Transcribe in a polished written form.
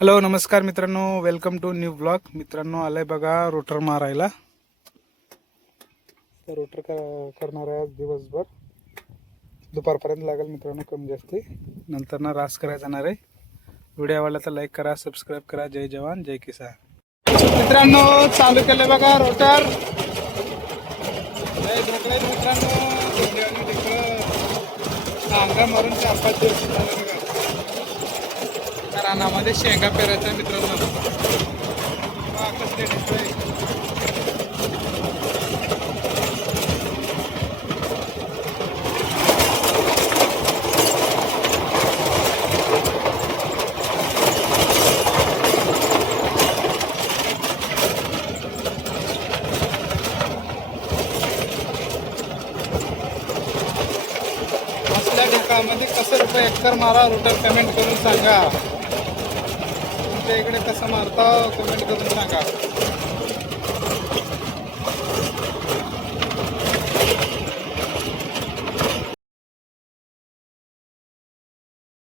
Hello नमस्कार मित्रांनो, welcome to new blog. मित्रांनो आलाय बघा रोटर मारायला. तर रोटर करणार आहे आज दिवसभर, दुपारपर्यंत लागेल मित्रांनो कमी जास्ती. नंतर ना रास करायला जाणार आहे. व्हिडिओ आवडला तर लाईक करा, सबस्क्राईब करा. जय जवान जय किसान. मित्रांनो चालू केले बघा रोटर. मित्रांनो अंगा मारून 4-5 दिवस झाले बघा. रानामध्ये शेंगा पेरायच्या मित्रांनो. कसले ढेकळे. असल्या ढेकळामध्ये कसं रुपये एकर मारा रोटर कमेंट करून सांगा. तुमच्या इकडे कसं मारता कमेंट करून सांगा.